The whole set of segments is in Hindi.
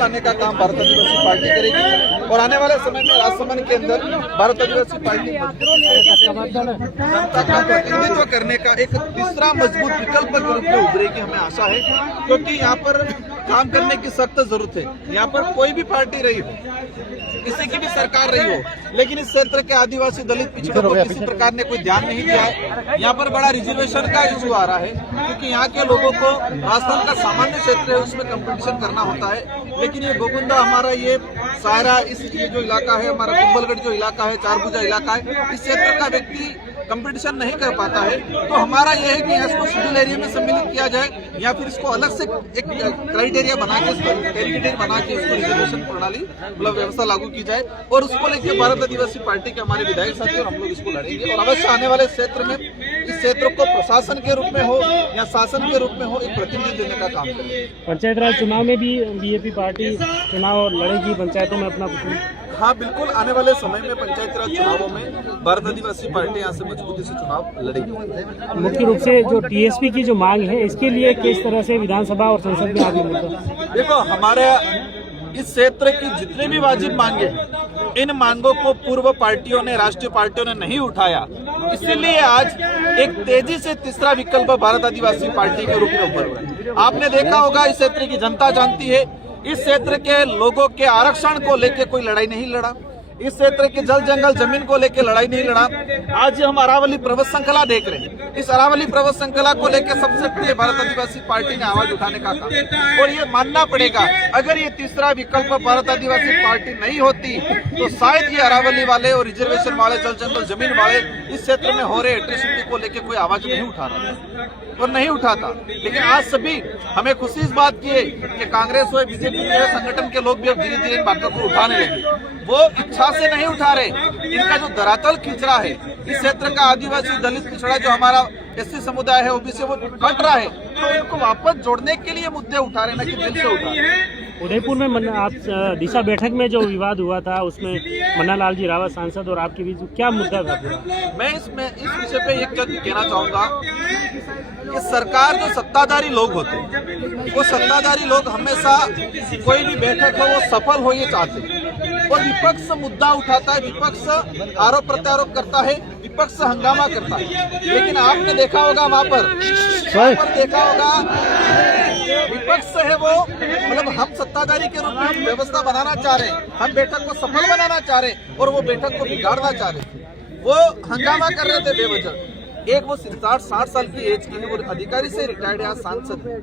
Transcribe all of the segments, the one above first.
लाने का काम भारत आदिवासी पार्टी करेगी और आने वाले समय में राजसमंद के अंदर भारत आदिवासी पार्टी जनता का प्रतिनिधित्व करने का एक तीसरा मजबूत विकल्प के रूप में उभरेगी, हमें आशा है। क्योंकि यहाँ पर काम करने की सख्त जरूरत है। यहाँ पर कोई भी पार्टी रही हो, किसी की भी सरकार रही हो, लेकिन इस क्षेत्र के आदिवासी दलित पिछड़ों को किसी प्रकार ने कोई ध्यान नहीं दिया है। यहाँ पर बड़ा रिजर्वेशन का इशू आ रहा है, क्योंकि यहाँ के लोगों को राजस्थान का सामान्य क्षेत्र है उसमें कंपटीशन करना होता है। लेकिन ये गोकुंदा हमारा ये सायरा ये जो इलाका है, हमारा कुंभलगढ़ जो इलाका है, चारभुजा इलाका है, इस क्षेत्र का व्यक्ति कंपटीशन नहीं कर पाता है। तो हमारा यह है कि इसको शेड्यूल एरिया में सम्मिलित किया जाए या फिर इसको अलग से एक क्राइटेरिया बना के कैरिटेरिया बना के इसको रिजर्वेशन प्रणाली मतलब व्यवस्था लागू की जाए और उसको लेकर भारत आदिवासी पार्टी के हमारे विधायक साथी और हम लोग इसको लड़ेंगे और अवश्य आने वाले क्षेत्र में इस क्षेत्र को प्रशासन के रूप में हो या शासन के रूप में हो एक प्रतिनिधि देने का काम करेंगे। पंचायत राज चुनाव में भी बीजेपी पार्टी चुनाव लड़ेगी पंचायतों में अपना? हाँ बिल्कुल, आने वाले समय में पंचायती राज चुनावों में भारत आदिवासी पार्टी यहाँ से मजबूती से चुनाव लड़ेगी। मुख्य रूप से जो टीएसपी की जो मांग है, इसके लिए किस तरह से विधानसभा और संसद में आगे मुद्दा? देखो, हमारे इस क्षेत्र की जितने भी वाजिब मांगे इन मांगों को पूर्व पार्टियों ने, राष्ट्रीय पार्टियों ने नहीं उठाया, इसीलिए आज एक तेजी से तीसरा विकल्प भारत आदिवासी पार्टी के रूप में उभर हुआ है। आपने देखा होगा, इस क्षेत्र की जनता जानती है, इस क्षेत्र के लोगों के आरक्षण को लेकर कोई लड़ाई नहीं लड़ा, इस क्षेत्र के जल जंगल जमीन को लेकर लड़ाई नहीं लड़ा। आज हम अरावली पर्वत श्रृंखला देख रहे हैं, इस अरावली पर्वत श्रृंखला को लेकर सबसे पहले भारत आदिवासी पार्टी ने आवाज उठाने का काम, और ये मानना पड़ेगा अगर ये तीसरा विकल्प भारत आदिवासी पार्टी नहीं होती तो शायद ये अरावली वाले और रिजर्वेशन वाले जल जंगल जमीन वाले इस क्षेत्र में हो रहे एट्रोसिटी को लेकर कोई आवाज नहीं उठा रहा और नहीं उठाता। लेकिन आज सभी हमें खुशी इस बात की है कि कांग्रेस हो बीजेपी के संगठन के लोग भी अब धीरे धीरे इन बातों को उठाने लगे। वो इच्छा से नहीं उठा रहे, इनका जो धरातल खींच रहा है, इस क्षेत्र का आदिवासी दलित पिछड़ा जो हमारा एससी समुदाय है ओबीसी वो कट रहा है, तो इनको वापस जोड़ने के लिए मुद्दे उठा रहे, न कि दिल से उठा रहे। उदयपुर में आप दिशा बैठक में जो विवाद हुआ था उसमें मन्नालाल जी रावत सांसद और आपके बीच क्या मुद्दा था? मैं इस विषय पे एक चीज कहना चाहूंगा कि सरकार जो सत्ताधारी लोग होते हैं, वो सत्ताधारी लोग हमेशा कोई भी बैठक हो वो सफल हो ये चाहते हैं और विपक्ष मुद्दा उठाता है, विपक्ष आरोप प्रत्यारोप करता है, विपक्ष हंगामा करता है। लेकिन आपने देखा होगा वहाँ पर देखा होगा विपक्ष है वो मतलब हम सत्ताधारी के रूप में हम व्यवस्था बनाना चाह रहे हैं, हम बैठक को सफल बनाना चाह रहे हैं और वो बैठक को बिगाड़ना चाह रहे थे। वो हंगामा कर रहे थे बेवजह। एक वो 60 साल की एज की वो अधिकारी से रिटायर्ड आज सांसद है।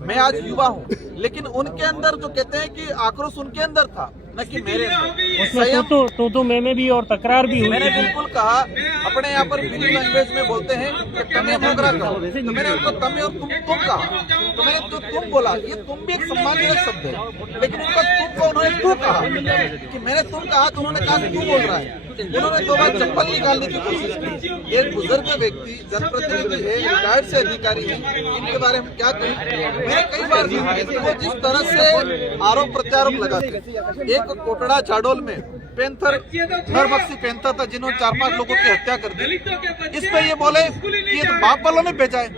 मैं आज युवा हूँ, लेकिन उनके अंदर जो कहते हैं कि आक्रोश उनके अंदर था, न कि मेरे अंदर। तो मैं भी और तकरार भी हुई। मैंने बिल्कुल कहा, अपने यहाँ पर बिली लैंग्वेज में बोलते हैं कि तमे मोगरा कहो, तो मैंने उनको तमे और तुम कहा, तो मैंने तो तुम बोला। ये तुम भी एक सम्मानजनक शब्द है, लेकिन उनका तुम को उन्होंने तू कहा कि मैंने तुम कहा तो उन्होंने कहा तू बोल रहा है। उन्होंने 2 बार चप्पल निकालने की कोशिश की। एक बुजुर्ग व्यक्ति जनप्रतिनिधि है, रिटायर्ड से अधिकारी है, इनके बारे में क्या कहें। मैंने कई बार वो जिस तरह से आरोप प्रत्यारोप लगाते, एक कोटड़ा चाडोल में पैंथर नरभक्षी पैंथर था जिन्होंने 4-5 लोगों की हत्या कर दी। इस पे ये बोले कि ये तो बाप वालों ने भेजा है,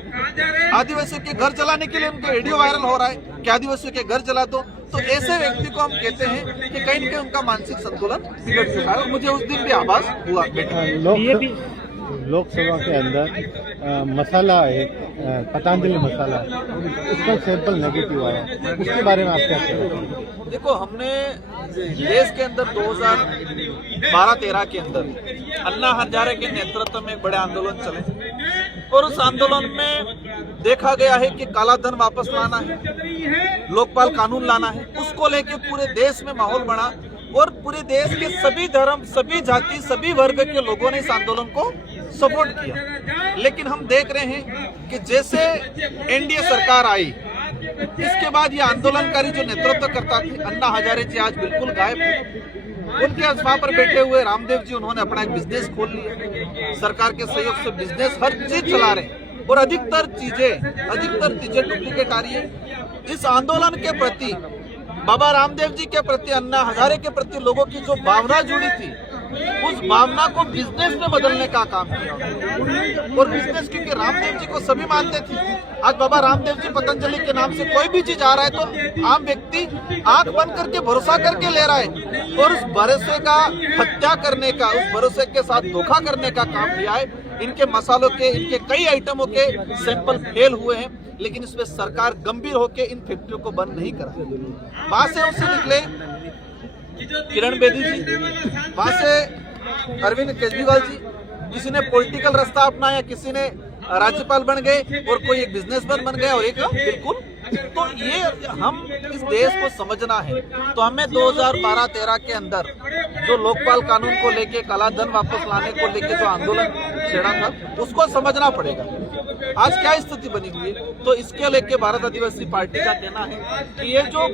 आदिवासियों के घर चलाने के लिए उनको वीडियो वायरल हो रहा है कि आदिवासियों के घर चला दो। तो ऐसे व्यक्ति को हम कहते हैं कि कहीं न कहीं उनका मानसिक संतुलन बिगड़ चुका है और मुझे उस दिन भी आभास हुआ। लोकसभा के अंदर मसाला है, पतंजलि मसाला, उसका सैंपल नेगेटिव आया, उसके बारे में आप क्या कहेंगे? देखो, हमने देश के अंदर 2012-13 के अंदर अन्ना हजारे के नेतृत्व में एक बड़े आंदोलन चले और उस आंदोलन में देखा गया है कि काला धन वापस लाना है, लोकपाल कानून लाना है, उसको लेके पूरे देश में माहौल बना और पूरे देश के सभी धर्म, सभी जाति, सभी वर्ग के लोगों ने इस आंदोलन को सपोर्ट किया। लेकिन हम देख रहे हैं कि जैसे एनडीए सरकार आई, इसके बाद ये आंदोलनकारी जो नेतृत्व करता थे अन्ना हजारे जी आज बिल्कुल गायब है। उनके वहां पर बैठे हुए रामदेव जी, उन्होंने अपना एक बिजनेस खोल लिया, सरकार के सहयोग से बिजनेस हर चीज चला रहे हैं और अधिकतर चीजें डुप्लीकेट आ रही है। इस आंदोलन के प्रति, बाबा रामदेव जी के प्रति, अन्ना हजारे के प्रति लोगों की जो भावना जुड़ी थी उस भावना को बिजनेस में बदलने का काम किया उन्होंने। और बिजनेस, क्योंकि रामदेव जी को सभी मानते थे। आज बाबा रामदेव जी पतंजलि के नाम से कोई भी चीज आ रहा है तो आम व्यक्ति आंख बंद करके भरोसा करके ले रहा है, और उस भरोसे का हत्या करने का, उस भरोसे के साथ धोखा करने का काम किया है। इनके मसालों के, इनके कई आइटमों के सैंपल फेल हुए हैं, लेकिन इसमें सरकार गंभीर होकर इन फैक्ट्रियों को बंद नहीं करा। वहां से उससे निकले किरण बेदी जी, वहां से अरविंद केजरीवाल जी, किसी ने पॉलिटिकल रास्ता अपनाया, किसी ने राज्यपाल बन गए, और कोई एक बिजनेसमैन बन गया, और एक बिल्कुल। तो ये हम इस देश को समझना है, तो हमें 2012-13 के अंदर जो लोकपाल कानून को लेके, काला धन वापस लाने को लेके जो आंदोलन छेड़ा था, उसको समझना पड़ेगा। आज क्या स्थिति बनी हुई है, तो इसके लेके भारत आदिवासी पार्टी का कहना है कि ये जो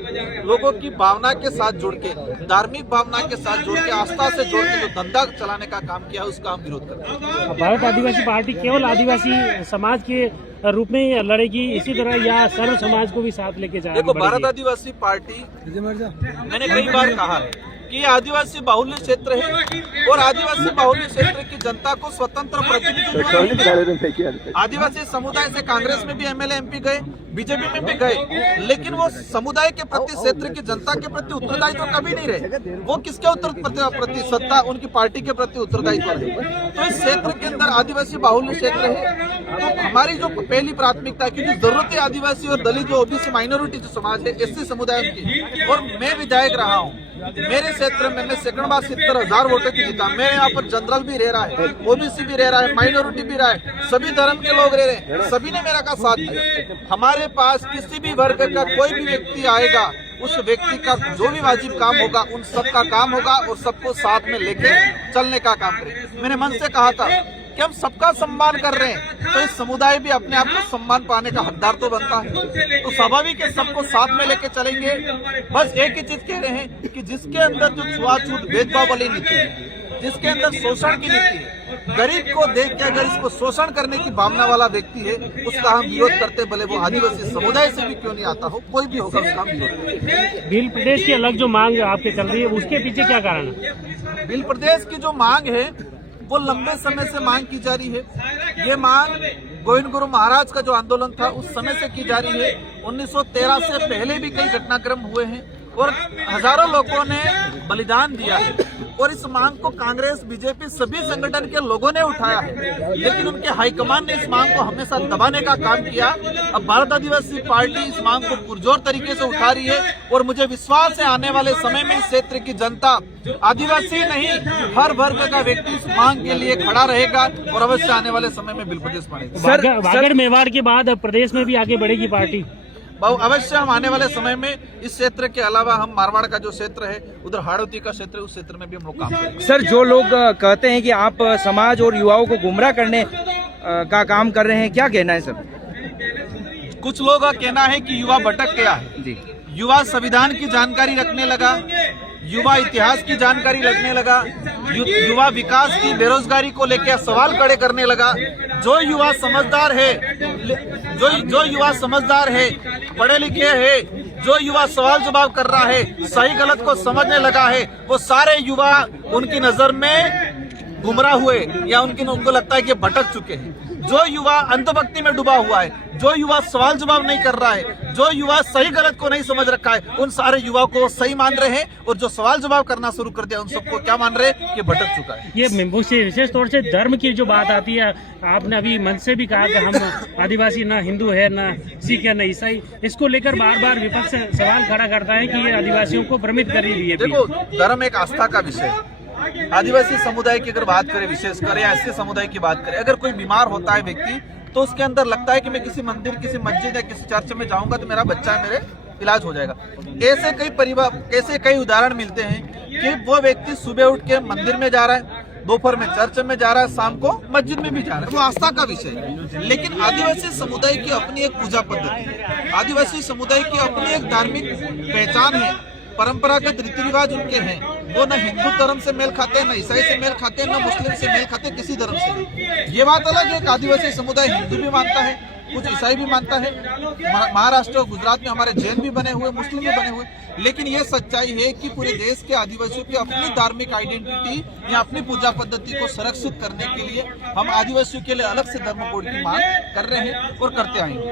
लोगों की भावना के साथ जुड़ के, धार्मिक भावना के साथ जुड़ के, आस्था से जोड़ के जो धंधा चलाने का काम किया है, उसका हम विरोध करते हैं। भारत आदिवासी पार्टी केवल आदिवासी समाज के रूप में लड़ेगी इसी तरह, या सर्व समाज को भी साथ लेके जाएगी? देखो, भारत आदिवासी पार्टी, मैंने कई बार कहा है कि आदिवासी बाहुल्य क्षेत्र है, और आदिवासी बाहुल्य क्षेत्र की जनता को स्वतंत्र प्रतिनिधित्व। आदिवासी समुदाय से कांग्रेस में भी एमएलए एमपी गए, बीजेपी में भी गए, लेकिन वो समुदाय के प्रति, क्षेत्र की जनता के प्रति उत्तरदायित्व कभी नहीं रहे। वो किसके प्रति सत्ता, उनकी पार्टी के प्रति उत्तरदायित्व है। तो इस क्षेत्र के अंदर आदिवासी बाहुल्य क्षेत्र है, तो हमारी जो पहली प्राथमिकता की जरूरत है, आदिवासी और दलित जो ओबीसी माइनॉरिटी जो समाज है, एससी समुदाय की। और मैं विधायक रहा हूँ, मेरे क्षेत्र में मैं सेकंड बार 70,000 वोटों की जीता। मेरे यहाँ पर जनरल भी रह रहा है, ओबीसी भी रह रहा है, माइनॉरिटी भी रहा है, सभी धर्म के लोग रह रहे हैं, सभी ने मेरा का साथ दिया। हमारे पास किसी भी वर्ग का कोई भी व्यक्ति आएगा, उस व्यक्ति का जो भी वाजिब काम होगा, उन सबका काम होगा, और सबको साथ में लेके चलने का काम करेंगे। मैंने मन से कहा था कि हम सबका सम्मान कर रहे हैं, तो इस समुदाय भी अपने आप को सम्मान पाने का हकदार तो बनता है। तो स्वाभाविक है, सबको साथ में लेके चलेंगे। बस एक ही चीज कह रहे हैं कि जिसके अंदर जो छुआछूत, भेदभाव वाली नीति है, जिसके अंदर शोषण की नीति है, गरीब को देख के अगर इसको शोषण करने की भावना वाला व्यक्ति है, उसका हम विरोध करते, भले वो आदिवासी समुदाय से भी क्यों नहीं आता हो, कोई भी होगा, उसका हम विरोध करते। बिल प्रदेश की अलग जो मांग आपके चल रही है, उसके पीछे क्या कारण है? बिल प्रदेश की जो मांग है, वो लंबे समय से मांग की जा रही है। ये मांग गोविंद गुरु महाराज का जो आंदोलन था, उस समय से की जा रही है। 1913 से पहले भी कई घटनाक्रम हुए हैं, और हजारों लोगों ने बलिदान दिया है, और इस मांग को कांग्रेस, बीजेपी, सभी संगठन के लोगों ने उठाया है, लेकिन उनके हाईकमान ने इस मांग को हमेशा दबाने का काम किया। अब भारत आदिवासी पार्टी इस मांग को पुरजोर तरीके से उठा रही है, और मुझे विश्वास है आने वाले समय में इस क्षेत्र की जनता, आदिवासी नहीं, हर वर्ग का व्यक्ति इस मांग के लिए खड़ा रहेगा, और अवश्य आने वाले समय में बिल प्रदेश बनेगा। वागड़ मेवाड़ के बाद प्रदेश में भी आगे बढ़ेगी पार्टी? अवश्य हम आने वाले समय में इस क्षेत्र के अलावा, हम मारवाड़ का जो क्षेत्र है, उधर हाड़ौती का क्षेत्र है, उस क्षेत्र में भी हम लोग काम करेंगे। सर, जो लोग कहते हैं कि आप समाज और युवाओं को गुमराह करने का काम कर रहे हैं, क्या कहना है सर? कुछ लोगों का कहना है कि युवा भटक गया है जी। युवा संविधान की जानकारी रखने लगा, युवा इतिहास की जानकारी रखने लगा, युवा विकास की, बेरोजगारी को लेकर सवाल खड़े करने लगा। जो युवा समझदार है, जो युवा समझदार है, पढ़े लिखे है, जो युवा सवाल जवाब कर रहा है, सही गलत को समझने लगा है, वो सारे युवा उनकी नजर में गुमराह हुए, या उनको लगता है कि भटक चुके हैं। जो युवा अंधभक्ति में डूबा हुआ है, जो युवा सवाल जवाब नहीं कर रहा है, जो युवा सही गलत को नहीं समझ रखा है, उन सारे युवाओं को सही मान रहे हैं, और जो सवाल जवाब करना शुरू कर दिया, उन सबको क्या मान रहे हैं कि भटक चुका है। ये विशेष तौर से धर्म की जो बात आती है, आपने अभी मन से भी कहा कि हम आदिवासी ना हिंदू है, ना सिख है, ना ईसाई, इसको लेकर बार बार विपक्ष सवाल खड़ा करता है कि ये आदिवासियों को भ्रमित कर रही है। देखो, धर्म एक आस्था का विषय है। आदिवासी समुदाय की अगर बात करें, विशेष करें, या ऐसे समुदाय की बात करें, अगर कोई बीमार होता है व्यक्ति, तो उसके अंदर लगता है कि मैं किसी मंदिर, किसी मस्जिद या किसी चर्च में जाऊंगा तो मेरा बच्चा है, मेरे इलाज हो जाएगा। ऐसे कई उदाहरण मिलते हैं कि वो व्यक्ति सुबह उठ के मंदिर में जा रहा है, दोपहर में चर्च में जा रहा है, शाम को मस्जिद में भी जा रहा है। वो आस्था का विषय है। लेकिन आदिवासी समुदाय की अपनी एक पूजा पद्धति है, आदिवासी समुदाय की अपनी एक धार्मिक पहचान है, परंपरागत रीति रिवाज उनके हैं। वो न हिंदू धर्म से मेल खाते हैं, न ईसाई से मेल खाते हैं, न मुस्लिम से मेल खाते, किसी धर्म से नहीं। ये बात अलग है कि आदिवासी समुदाय हिंदू भी मानता है, कुछ ईसाई भी मानता है। महाराष्ट्र और गुजरात में हमारे जैन भी बने हुए, मुस्लिम भी बने हुए। लेकिन ये सच्चाई है कि पूरे देश के आदिवासियों की अपनी धार्मिक आइडेंटिटी या अपनी पूजा पद्धति को संरक्षित करने के लिए हम आदिवासियों के लिए अलग से धर्म कोड की मांग कर रहे हैं और करते आएंगे।